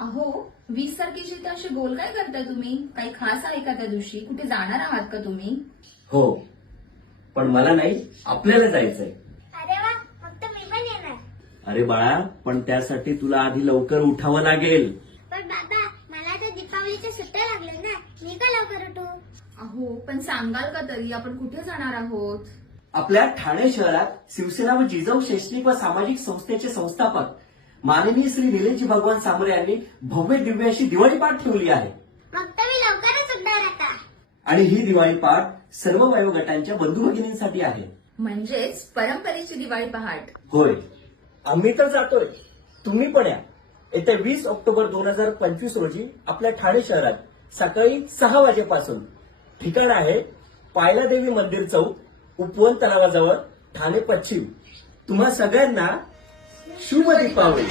अहो 20 तारखेची इथे अशी गोल काय करताय तुम्ही? काही खास आहे का त्या दिवशी? कुठे जाणार आहात का तुम्ही? हो, पण मला नाही, आपल्याला जायचंय. अरे वा, मग तर मी पण येणार. अरे बाळा, पण त्यासाठी तुला आधी लवकर उठावं लागेल. पण बाबा, मला तर दीपावलीच्या सुट्ट्या लागल्या ना, मी का लवकर उठू? अहो पण सांगाल का तरी आपण कुठे जाणार आहोत? आपल्या ठाणे शहरात शिवसेना व जिजाऊ शैक्षणिक व सामाजिक संस्थेचे संस्थापक माननीय श्री निलेशजी भगवान सांबरे यांनी भव्य दिव्य अशी दिवाळी पाठ ठेवली आहे. मग तर मी लवकरच उठणार आता. आणि ही दिवाळी पाठ सर्व वयोगटांच्या बंधू भगिनींसाठी आहे. म्हणजेच परंपरेची दिवाळी पहाट. होय, आम्ही तर जातोय, तुम्ही पण या. येत्या 20 ऑक्टोबर 2025 रोजी आपल्या ठाणे शहरात सकाळी 6 वाजेपासून. ठिकाण आहे पायलादेवी मंदिर चौक, उपवन तलावाजवळ, ठाणे पश्चिम. तुम्हा सगळ्यांना शुभ दीपावली.